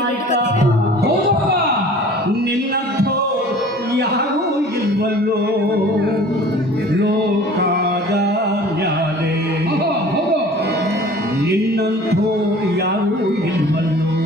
ನಾಯಕ ನಿನ್ನಂಥೋ ಯಾರೂ ಇಲ್ವಲ್ಲೋ ಲೋಕದ ನ್ಯಾಲೆ ನಿನ್ನಂಥೋ ಯಾರೂ ಇಲ್ವಲ್ಲೋ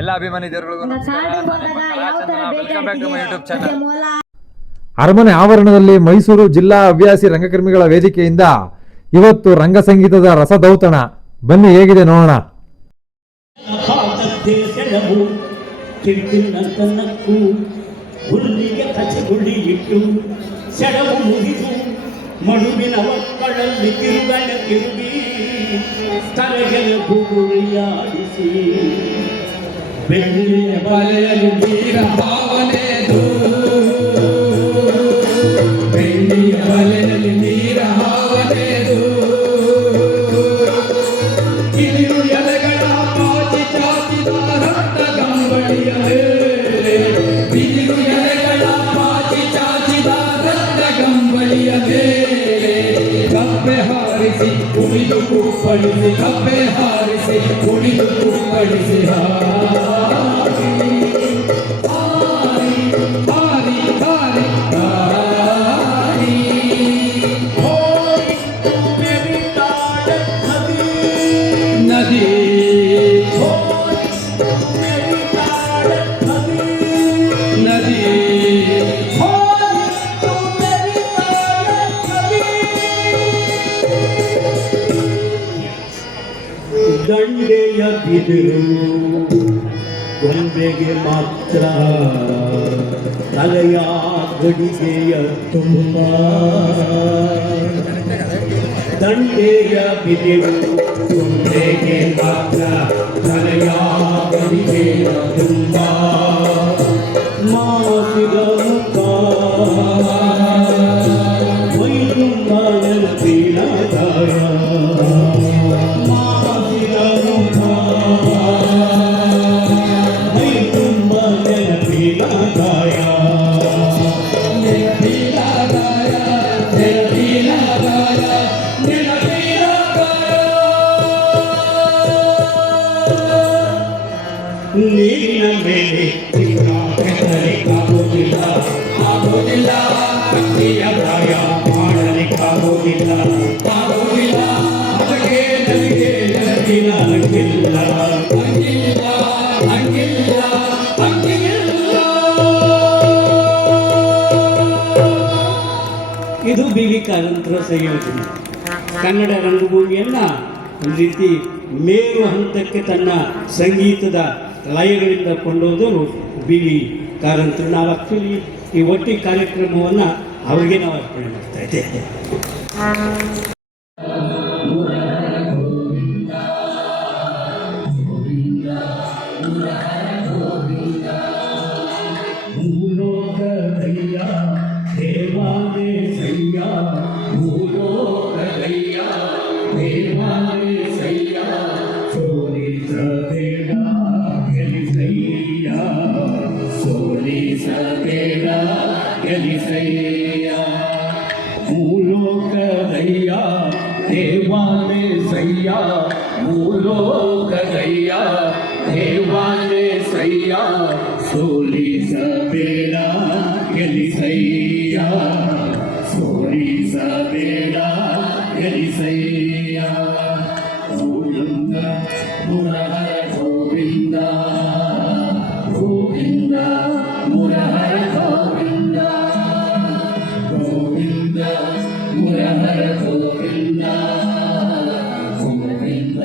ಎಲ್ಲ ಅಭಿಮಾನಿ ದೇವರುಗಳಿಗೂ welcome back to my YouTube channel. ಅರಮನೆ ಆವರಣದಲ್ಲಿ ಮೈಸೂರು ಜಿಲ್ಲಾ ಹವ್ಯಾಸಿ ರಂಗಕರ್ಮಿಗಳ ವೇದಿಕೆಯಿಂದ ಇವತ್ತು ರಂಗ ಸಂಗೀತದ ರಸದೌತಣ. ಬನ್ನಿ ಹೇಗಿದೆ ನೋಡೋಣ. ಮಡುವಿನ ಒಕ್ಕಳಲ್ಲಿ ತಿರುಗಣ ತಿರುಗಿ ತಲೆಗೆಲ ಬುಗುರಿಯಾಡಿಸಿ ಬೆಳ್ಳಿಯ ಬಲೆಯಲ್ಲಿ ವೀರ ಭಾವನೆದು ಬೆಳ್ಳಿಯ ಬಲೆಯಲ್ಲಿ ವೀರ ಭಾವನೆದು ಕಿರಿಯು ಎಲೆಗಳ ಪಾಚಿ ಚಾಚಿದ ರಕ್ತ ಗಂಬಳಿಯ ಬಿದಿರು ಎಲೆಗಳ ಪಾಚಿ ಚಾಚಿದ ರಕ್ತ ಗಂಬಳಿಯ ಕಪ್ಪೆ ಹಾರಿಸಿ ಕುಣಿದು ಕುಪ್ಪಳಿಸಿ ಕಪ್ಪೆ ಹಾರಿಸಿ ಕುಣಿದು ಕುಪ್ಪಳಿಸಿ ಹಾರಿ ಹಾರಿ ಹಾರಿ ಹಾರಿ ನದಿ ನದಿ ದಂಡೆಯ ಬಿದಿರು ಗೊಂಬೆಗೆ ಮಾತ್ರ ತಲೆಯ ಗಡಿಗೆಯ ತುಂಬ ದಂಡೆಯ ಬಿದಿರು ಗೊಂಬೆಗೆ ಮಾತ್ರ ತಲೆಯ ಗಡಿಗೆಯ ತುಂಬ ಮಾಸಿದ ಮುಖ ಮೈತುಂಬ ನೆನಪಿನದಾಯ ಮೇಲೆ ಚಿಕ್ಕ ಕೆತ್ತಲಿಕ್ಕಾಗೋದಿಲ್ಲ ಆಗೋದಿಲ್ಲ ಕತ್ತಿಯ ಗಾಯ ಮಾಡಲಿಕ್ಕಾಗೋದಿಲ್ಲ ಆಗೋದಿಲ್ಲ ಅದಕ್ಕೆ ನನಗೆ ಜಗತ್ತಿನ ಹಂಗಿಲ್ಲ ಹಂಗಿಲ್ಲ ಹಂಗಿಲ್ಲ ಹಂಗಿಲ್ಲ. ಇದು ಬಿ.ವಿ. ಕಾರಂತರ ಸಂಯೋಜನೆ. ಕನ್ನಡ ರಂಗಭೂಮಿಯನ್ನು ಒಂದು ರೀತಿ ಮೇರು ಹಂತಕ್ಕೆ ತನ್ನ ಸಂಗೀತದ ಲಯಗಳಿಂದ ಕೊಂಡೋದರು ಬಿ.ವಿ. ಕಾರಂತರು. ನಾವು ಆ್ಯಕ್ಚುಲಿ ಈ ಒಟ್ಟಿಗೆ ಕಾರ್ಯಕ್ರಮವನ್ನು ಅವರಿಗೆ ನಾವು ಅರ್ಪಣೆ ಮಾಡ್ತಾ ಇದ್ದೇವೆ. ದೇವಾಲಯ ಸಯ್ಯ ಭೂಲೋಕದಯ್ಯ ದೇವಾಲಯ ಸಯ್ಯ ಸೋಲಿಸಬೇಡ ಗೆಲಿಸಯ್ಯ ಸೋಲಿಸಬೇಡ ಗೆಲಿಸಯ್ಯ ಭೂಲೋಕದಯ್ಯ ದೇವಾಲಯ ಸಯ್ಯ ಭೂಲೋಕದಯ್ಯ ದೇವಾಲಯ ಸಯ್ಯ ಸೋಲಿಸಬೇಡ ಗೆಲಿಸಯ್ಯ ಸೋಲಿಸಬೇಡ ಗೆಲಿಸಯ್ಯ ಗೋವಿಂದ ಮುರಹರ ಗೋವಿಂದ ಗೋವಿಂದ ಮುರಹರ ಗೋವಿಂದ ಗೋವಿಂದ ಮುರಹರ ಗೋವಿಂದ ಗೋವಿಂದ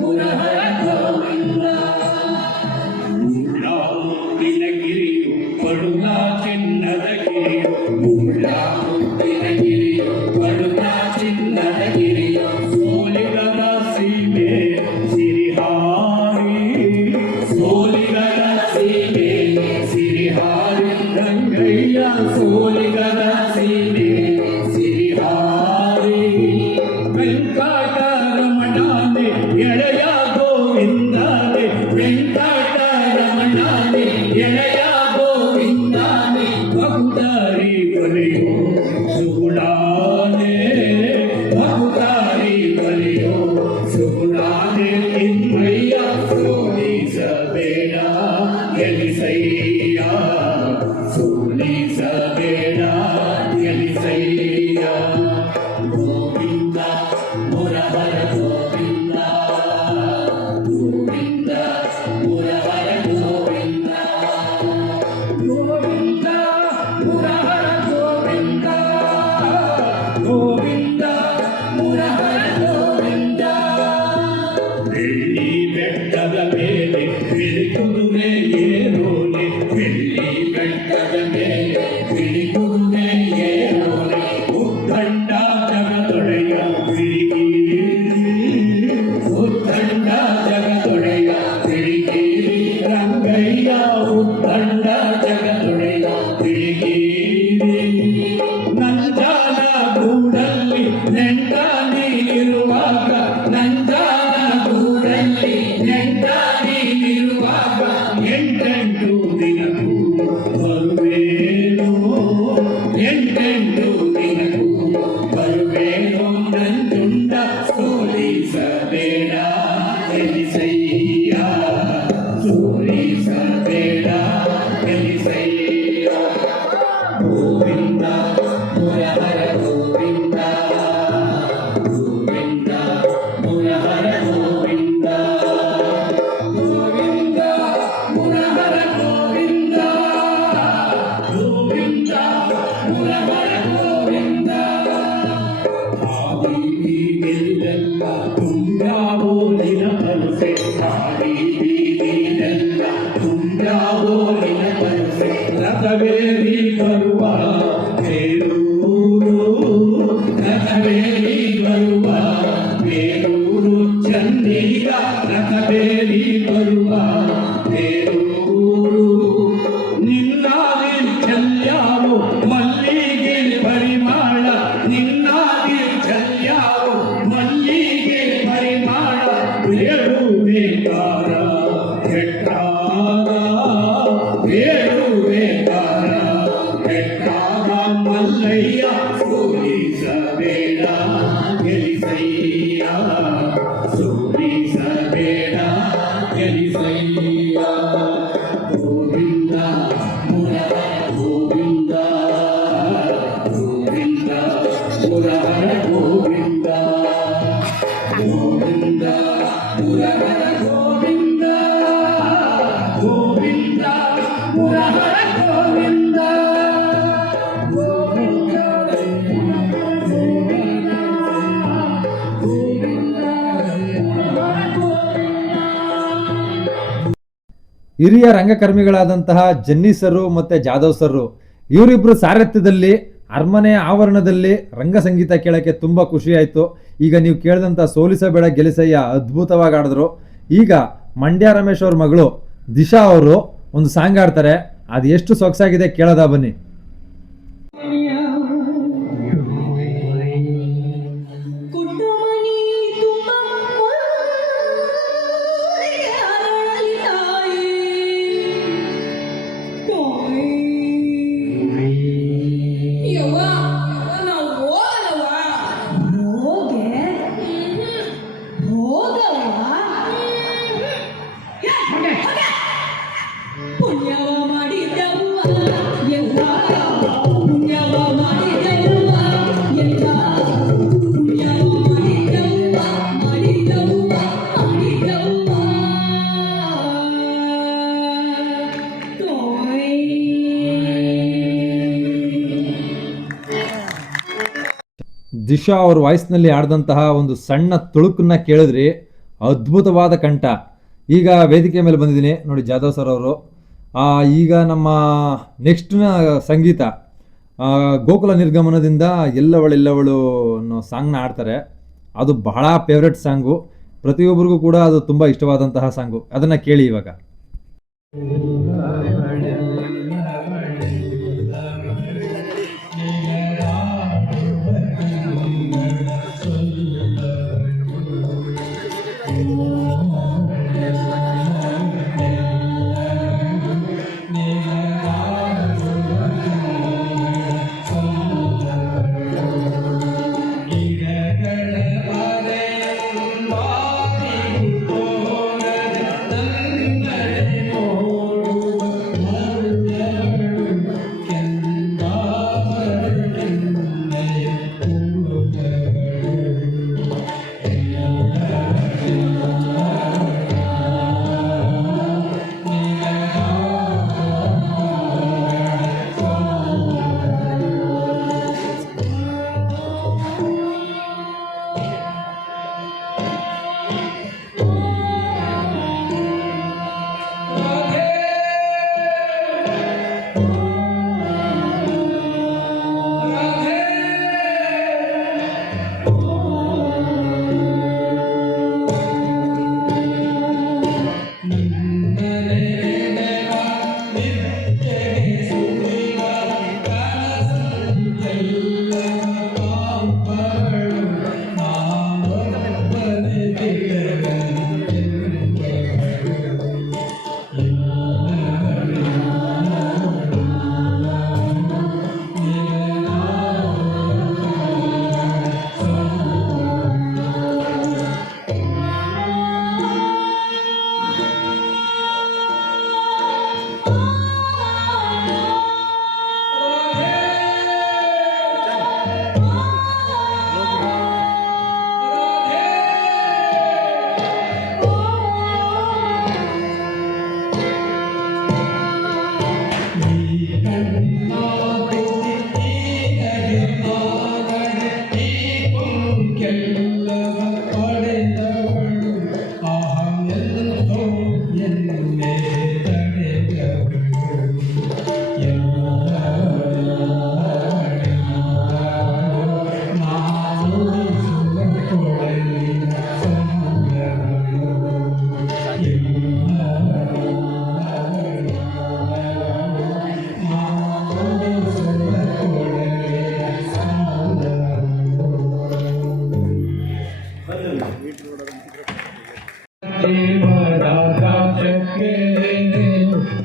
ಮುರಹರ ಗೋವಿಂದ. ಮುಳ್ಳಾಗಿರಿಯು ಪಡುಗ ಚಿನ್ನದ ಗಿರಿಯು ಮುಳ್ಳಾಗಿರಿಯು ಪಡುಗ ಚಿನ್ನದ ಗಿರಿಯು ಸೋಲಿಗರ ಸೀಮೆ ಸಿರಿಹಾರಿ ಸೋಲಿಗರ ಸೀಮೆ ಸಿರಿಹಾರಿ ರಂಗಯ್ಯ ಸೋಲಿಗರ ಸೀಮೆ ಸಿರಿಹಾರಿ ವೆಂಕಟರಮಣನೆ ಎಳೆಯ ಗೋವಿಂದನೆ ವೆಂಕಟರಮಣನೆ ಎಳೆಯ ಗೋವಿಂದನೆ ಭಕ್ತರಿ ಬಲಿಯೋ ಸುಗುಣಾನೆ ಭಕ್ತರಿ ಬಲಿಯೋ ಸುಗುಣಾನೆ ತಿಮ್ಮಯ್ಯ ಸೋಲಿಸಬೇಡ ಗೆಲಿಸಯ್ಯ ಸೋಲಿಸಬೇಡ ಗೆಲಿಸಯ್ಯ ಗೋವಿಂದ ಮುರಹರ ಗೋವಿಂದ ಗೋವಿಂದ ಮುರಹರ ಗೋವಿಂದ ಗೋವಿಂದ ಮುರಹರ ಗೋವಿಂದ ಗೋವಿಂದ ಮುರಹರ ಗೋವಿಂದ. ಬೆಳ್ಳಿ ಬೆಟ್ಟದ ಮೇಲೆ ಬಿಳಿಕುದುರೆ ಏರೋನೆ ಬೆಳ್ಳಿ ಬೆಟ್ಟದ ಮೇಲೆ ಬಿಳಿಕುದುರೆ ಏರೋನೆ ಉತ್ತಂಡ ಜಗದೊಡೆಯ ಬಿಳಿಗಿರಿ ಉತ್ತಂಡ ಜಗದೊಡೆಯ ಬಿಳಿಗಿರಿ ರಂಗಯ್ಯ ಉತ್ತಂಡ ಜಗದೊಡೆಯ ಬಿಳಿಗಿರಿ ನಂಜಾನ ಗೂಡಲ್ಲಿ ನೆಂಟಾನಿ ಇರುವಾಗ ನಂಜಾನ ಗೂಡಲ್ಲಿ ನೆಂಟಾನಿ ಇರುವಾಗ ಎಂಟೆಂಟು ದಿನಕ್ಕೂ ಬರುವೇನು ಎಂಟೆಂಟು ದಿನಕ್ಕೂ ಬರುವೇನು ನಂಜುಂಡ ಸೋಲಿಸಬೇಡ ಗೆಲಿಸಯ್ಯ ಸೋಲಿಸಬೇಡ ಗೆಲಿಸಯ್ಯ ಗೋವಿಂದ ಮುರಹರ ಗೋವಿಂದ ಗೋವಿಂದ ಮುರಹರ ಗೋವಿಂದ ಗೋವಿಂದ ಮುರಹರ ಗೋವಿಂದ ಗೋವಿಂದ ಮುರಹರ ಗೋವಿಂದ. ಆದಿ ಬೀದಿಲೆಲ್ಲ ತುಂಬ್ಯಾವೋಲಿನ ಕನಸೆ ಆದಿ ಬೀದಿಲೆಲ್ಲ ತುಂಬ್ಯಾವೋಲಿನ ಕನಸೆ ರಥವೇರಿ ಬರುವ ಬೇರೂರು ರಥವೇರಿ ಬರುವ ಬೇರೂರು ಚಂದಿಗ ರಥವೇರಿ ಬರುವ ಬೇರೂರು ನಿನ್ನಾದಿ ಚಲ್ಯಾವು ಮಲ್ಲಿಗೆ ಪರಿಮಾಣ ನಿನ್ನಾದಿ ಚಲ್ಯಾವು ಮಲ್ಲಿಗೆ ಪರಿಮಾಣ ಬೇಡುವೇಕಾರ ಕೆಟ್ಟಾಗ ಬೇಡುವೇಕಾರ ಕೆಟ್ಟಾಗ ಮಲ್ಲಯ್ಯ ಹಿರಿಯ ರಂಗಕರ್ಮಿಗಳಾದಂತಹ ಜನ್ನಿ ಸರ್ ಮತ್ತೆ ಜಾಧವ್ ಸರ್ ಇವರಿಬ್ರು ಸಾರಥ್ಯದಲ್ಲಿ ಅರಮನೆ ಆವರಣದಲ್ಲಿ ರಂಗ ಸಂಗೀತ ಕೇಳಕ್ಕೆ ತುಂಬಾ ಖುಷಿ ಆಯ್ತು. ಈಗ ನೀವು ಕೇಳಿದಂಥ ಸೋಲಿಸಬೇಡ ಗೆಲಿಸಯ್ಯ ಅದ್ಭುತವಾಗಿ ಆಡಿದ್ರು. ಈಗ ಮಂಡ್ಯ ರಮೇಶ್ ಅವ್ರ ಮಗಳು ದಿಶಾ ಅವರು ಒಂದು ಸಾಂಗ್ ಆಡ್ತಾರೆ. ಅದು ಎಷ್ಟು ಸೊಗಸಾಗಿದೆ ಕೇಳೋದ ಬನ್ನಿ. ದಿಶಾ ಅವ್ರ ವಾಯ್ಸ್ನಲ್ಲಿ ಆಡಿದಂತಹ ಒಂದು ಸಣ್ಣ ತುಳುಕನ್ನ ಕೇಳಿದ್ರಿ, ಅದ್ಭುತವಾದ ಕಂಠ. ಈಗ ವೇದಿಕೆ ಮೇಲೆ ಬಂದಿದ್ದೀನಿ ನೋಡಿ ಜಾಧವ್ ಸರ್ ಅವರು. ಈಗ ನಮ್ಮ ನೆಕ್ಸ್ಟ್ನ ಸಂಗೀತ ಗೋಕುಲ ನಿರ್ಗಮನದಿಂದ ಎಲ್ಲವಳು ಅನ್ನೋ ಸಾಂಗ್ನ ಆಡ್ತಾರೆ. ಅದು ಬಹಳ ಫೇವ್ರೆಟ್ ಸಾಂಗು, ಪ್ರತಿಯೊಬ್ಬರಿಗೂ ಕೂಡ ಅದು ತುಂಬ ಇಷ್ಟವಾದಂತಹ ಸಾಂಗು. ಅದನ್ನು ಕೇಳಿ ಇವಾಗ.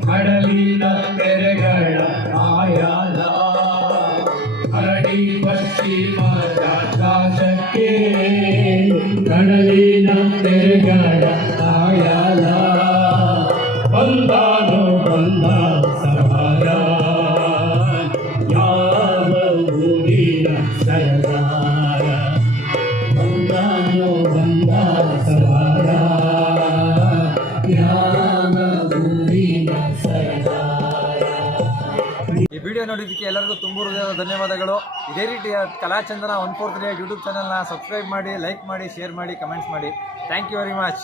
ಹಡಲಿನ ತೆರೆಗಳ ಆಯಾಲ ಹರಡಿ ಪಶ್ಚಿಮದ ಆಕಾಶಕ್ಕೆ ಕಡಲಿನ ತೆರೆಗಳ ಆಯಾಲ ಬಂದಾನು ಬಂದ ಸವಾರ ಯಾವ ಊರಿನ ಸರದಾರ ಬಂದಾನು ಬಂದ ಸವಾರ ಯಾವ ಊರಿನ ಸರದಾರ ವಿಡಿಯೋ ನೋಡಿದ್ದಕ್ಕೆ ಎಲ್ಲರಿಗೂ ತುಂಬ ಹೃದಯದ ಧನ್ಯವಾದಗಳು. ಇದೇ ರೀತಿಯ ಕಲಾಚಂದನ 143 ಯೂಟ್ಯೂಬ್ ಚಾನಲ್ನ ಸಬ್ಸ್ಕ್ರೈಬ್ ಮಾಡಿ, ಲೈಕ್ ಮಾಡಿ, ಶೇರ್ ಮಾಡಿ, ಕಮೆಂಟ್ಸ್ ಮಾಡಿ. Thank you very much.